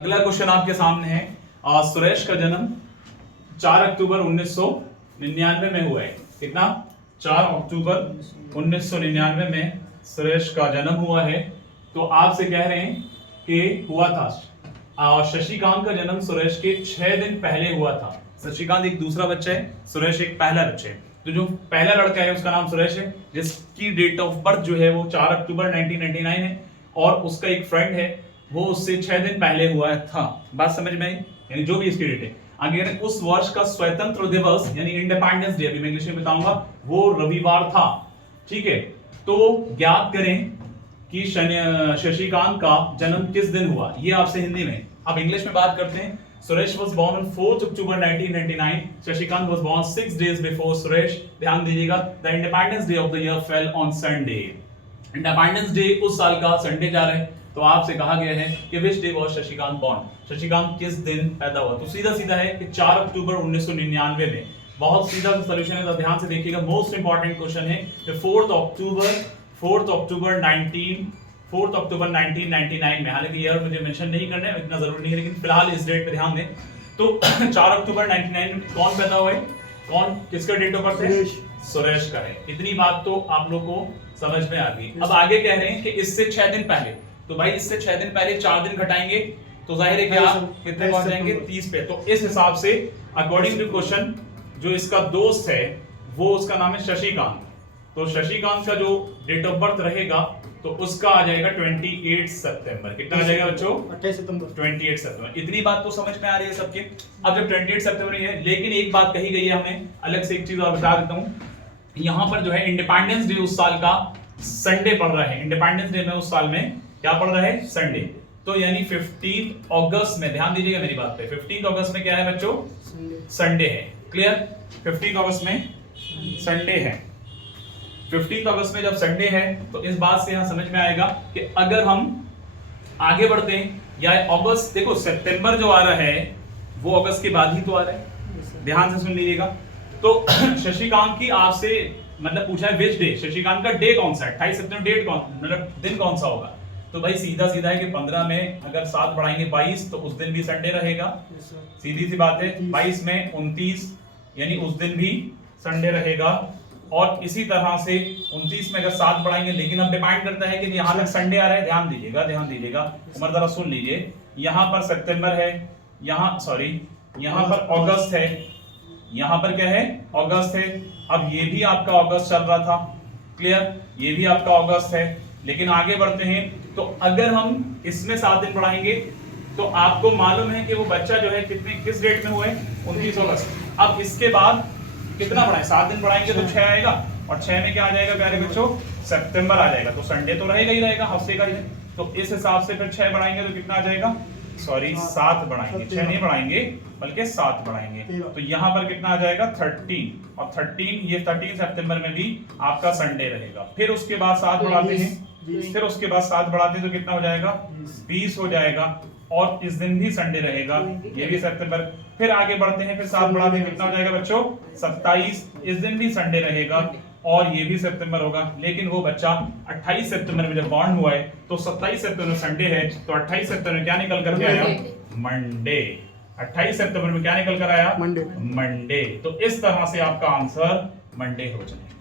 अगला क्वेश्चन आपके सामने है। सुरेश का जन्म 4 अक्टूबर 1999 में हुआ है। कितना? 4 अक्टूबर 1999 में सुरेश का जन्म हुआ है। तो आपसे कह रहे हैं कि हुआ था। शशिकांत का जन्म सुरेश के 6 दिन पहले हुआ था। शशिकांत एक दूसरा बच्चा है, सुरेश एक पहला बच्चा है। तो जो पहला लड़का है उसका नाम सुरेश है, जिसकी डेट ऑफ बर्थ जो है वो 4 अक्टूबर 1999 है, और उसका एक फ्रेंड है वो उससे 6 दिन पहले हुआ था। बात समझ में आई? यानी जो भी इसकी डेट है। आगे उस वर्ष का स्वतंत्र दिवस यानी इंडिपेंडेंस डे, अभी मैं इंग्लिश में बताऊंगा, वो रविवार था। ठीक है, तो ज्ञात करें कि शशिकांत का जन्म किस दिन हुआ। ये आपसे हिंदी में। अब इंग्लिश में बात करते हैं। Suresh was born on 4th October 1999. Shashikant was born 6 days before Suresh. ध्यान दीजिएगा, the Independence Day of the year fell on Sunday. Independence day उस साल का संडे जा रहे हैं। तो आपसे कहा गया है कि which day was Shashikant born, Shashikant किस दिन पैदा हुआ। तो सीधा सीधा है कि 4 अक्टूबर 1999 में। बहुत सीधा सा सॉल्यूशन है, तो ध्यान से देखिएगा। मोस्ट इंपॉर्टेंट क्वेश्चन है कि 4 अक्टूबर 1999 में। हालांकि ईयर मुझे मेंशन नहीं करना है, इतना जरूरी नहीं है, लेकिन फिलहाल इस डेट पे ध्यान दें। तो 4 अक्टूबर 1999 में कौन पैदा हुआ है? कौन, किसका डेट ऑफ बर्थ है? सुरेश का है। इतनी बात तो आप लोग को समझ में आ गई। अब आगे कह रहे हैं कि इससे 6 दिन पहले। तो भाई इससे 6 दिन पहले 4 दिन घटाएंगे तो जाहिर है कि आप कितने पहुंच जाएंगे? 30 पे। तो इस हिसाब से अकॉर्डिंग टू क्वेश्चन जो इसका दोस्त है वो उसका नाम है शशिकांत। तो शशिकांत का जो डेट ऑफ बर्थ रहेगा तो उसका आ जाएगा 28 सितंबर। कितना आ जाएगा बच्चों? 28 सितंबर। इतनी बात तो समझ में आ रही है सबके। अब जब 28 सितंबर है, लेकिन एक बात कही गई है हमें अलग से, एक चीज और बता देता हूं। यहां पर जो है इंडिपेंडेंस डे उस साल का संडे पड़ रहा है। इंडिपेंडेंस डे में उस साल में क्या पड़ रहा है? संडे। तो यानी 15 अगस्त में, ध्यान दीजिएगा मेरी बात पे, 15 अगस्त में क्या है बच्चों? संडे है। क्लियर? 15 अगस्त में संडे है। 15 अगस्त में जब संडे है तो इस बात से यहां समझ में आएगा कि अगर हम आगे बढ़ते हैं, या अगस्त, देखो सितंबर जो आ रहा है वो अगस्त के बाद ही तो आ रहा है। ध्यान से सुन लीजिएगा। तो शशिकांत की आपसे मतलब पूछा है विच डे, शशिकांत का डे कौन सा है? 28 सितंबर डेट कौन, मतलब दिन कौन सा होगा? तो भाई सीधा सीधा है कि 15 में अगर 7 बढ़ाएंगे 22 तो उस दिन भी संडे रहेगा। सीधी सी बात है। 22 में 29 यानी उस दिन भी संडे रहेगा। और इसी तरह से 29 में अगर 7 बढ़ाएंगे, लेकिन अब डिपेंड करता है कि यहां तक संडे आ रहा है। ध्यान दीजिएगा उमर जरा सुन लीजिए। यहां पर सितंबर है, यहां पर अगस्त है, यहां पर क्या है? अगस्त है। अब ये भी आपका अगस्त चल रहा था। क्लियर? ये भी आपका अगस्त है। लेकिन आगे बढ़ते हैं तो अगर हम इसमें 7 दिन बढ़ाएंगे तो आपको मालूम है कि वो बच्चा जो है किस डेट में हुआ है? 29 अगस्त। अब इसके बाद कितना बढ़ाएं? 7 दिन बढ़ाएंगे तो 6 आएगा, और 6 में क्या आ जाएगा प्यारे बच्चों? सितंबर आ जाएगा। तो संडे तो रहेगा ही रहेगा, हफ्ते का ही है। तो इस हिसाब से फिर 6 बढ़ाएंगे तो कितना आ जाएगा? 7 बढ़ाएंगे, 6 नहीं बढ़ाएंगे बल्कि 7 बढ़ाएंगे। तो यहाँ पर कितना आ जाएगा? 13। और 13 सितंबर में भी आपका संडे रहेगा। फिर उसके बाद 7 बढ़ाते हैं, फिर उसके बाद 7 बढ़ाते हैं तो कितना हो जाएगा? 20 हो जाएगा। और इस दिन भी संडे रहेगा, ये भी सितंबर। फिर आगे बढ़ते हैं, फिर 7 बढ़ाते हैं, कितना हो जाएगा बच्चों? 27। इस दिन भी संडे रहेगा और ये भी सितंबर होगा। लेकिन वो बच्चा 28 सितंबर में जब बॉर्न हुआ है तो 27 सितंबर संडे है, तो 28 सितंबर में क्या निकल करके आया? मंडे। 28 सितंबर में क्या निकल कर आया? मंडे। तो इस तरह से आपका आंसर मंडे हो जाएगा।